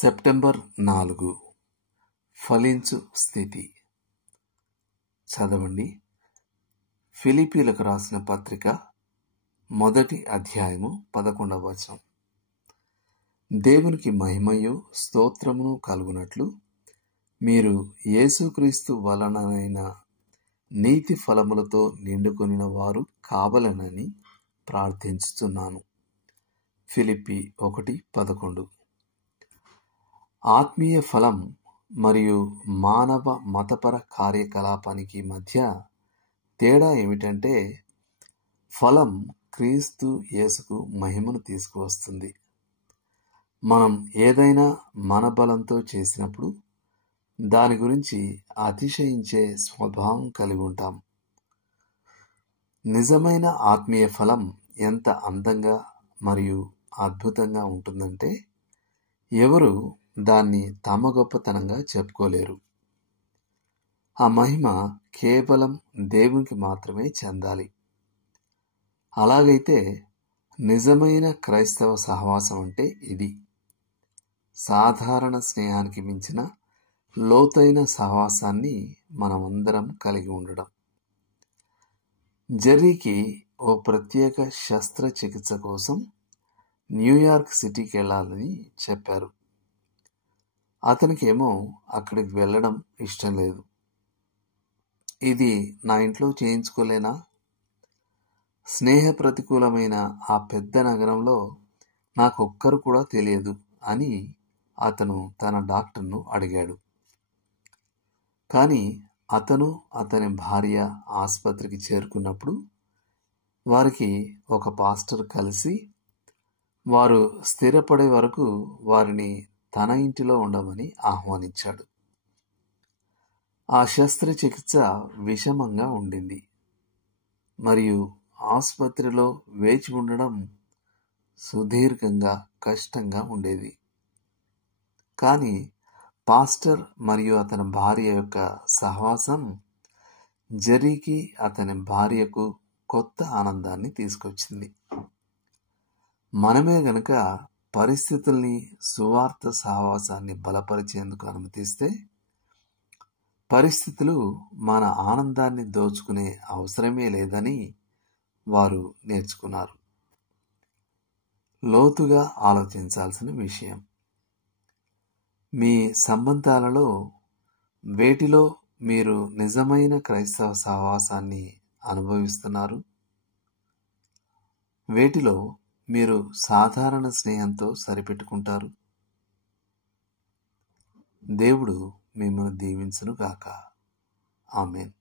September 4 ఫలించు స్థితి. చదవండి. ఫిలిప్పీలకు రాసిన పత్రిక 1 అధ్యాయము 11వ వచనం. దేవునికి మహిమయు స్తోత్రమును కలుగునట్లు మీరు యేసుక్రీస్తు వలననైన నీతి ఫలములతో నిండుకొనిన వారు కావలెనని ప్రార్థించుచున్నాను. ఫిలిప్పీ 1:11. ఆత్మీయ ఫలం మరియు మానవ మతపర కార్యకలాపానికి మధ్య తేడా ఏమిటంటే, ఫలం క్రీస్తు యేసుకు మహిమను తీసుకువస్తుంది. మనం ఏదైనా మన బలంతో చేసినప్పుడు దాని గురించి అతిశయించే స్వభావం కలిగి ఉంటాం. నిజమైన ఆత్మీయ ఫలం ఎంత అందంగా మరియు అద్భుతంగా ఉంటుందంటే ఎవరు దాన్ని తమ గొప్పతనంగా చెప్పుకోలేరు. ఆ మహిమ కేవలం దేవునికి మాత్రమే చెందాలి. అలాగైతే నిజమైన క్రైస్తవ సహవాసం అంటే ఇది. సాధారణ స్నేహానికి మించిన లోతైన సహవాసాన్ని మనమందరం కలిగి ఉండడం. జెర్రీకి ఓ ప్రత్యేక శస్త్రచికిత్స కోసం న్యూయార్క్ సిటీకి వెళ్ళాలని చెప్పారు. అతనికేమో అక్కడికి వెళ్ళడం ఇష్టం లేదు. ఇది నా ఇంట్లో చేయించుకోలేనా? స్నేహ ప్రతికూలమైన ఆ పెద్ద నగరంలో నాకొక్కరు కూడా తెలియదు అని అతను తన డాక్టర్ను అడిగాడు. కానీ అతను అతని భార్య ఆసుపత్రికి చేరుకున్నప్పుడు వారికి ఒక పాస్టర్ కలిసి వారు స్థిరపడే వరకు వారిని తన ఇంటిలో ఉండమని ఆహ్వానించాడు. ఆ శస్త్రచికిత్స విషమంగా ఉండింది మరియు ఆసుపత్రిలో వేచి ఉండడం సుదీర్ఘంగా కష్టంగా ఉండేది. కానీ పాస్టర్ మరియు అతని భార్య యొక్క సహవాసం జెర్రీకి అతని భార్యకు కొత్త ఆనందాన్ని తీసుకొచ్చింది. మనమే గనుక పరిస్థితుల్ని సువార్త సహవాసాన్ని బలపరిచేందుకు అనుమతిస్తే పరిస్థితులు మన ఆనందాన్ని దోచుకునే అవసరమే లేదని వారు నేర్చుకున్నారు. లోతుగా ఆలోచించాల్సిన విషయం. మీ సంబంధాలలో వేటిలో మీరు నిజమైన క్రైస్తవ సహవాసాన్ని అనుభవిస్తున్నారు? వేటిలో మీరు సాధారణ స్నేహంతో సరిపెట్టుకుంటారు? దేవుడు మిమ్మల్ని దీవించును గాక. ఆమేన్.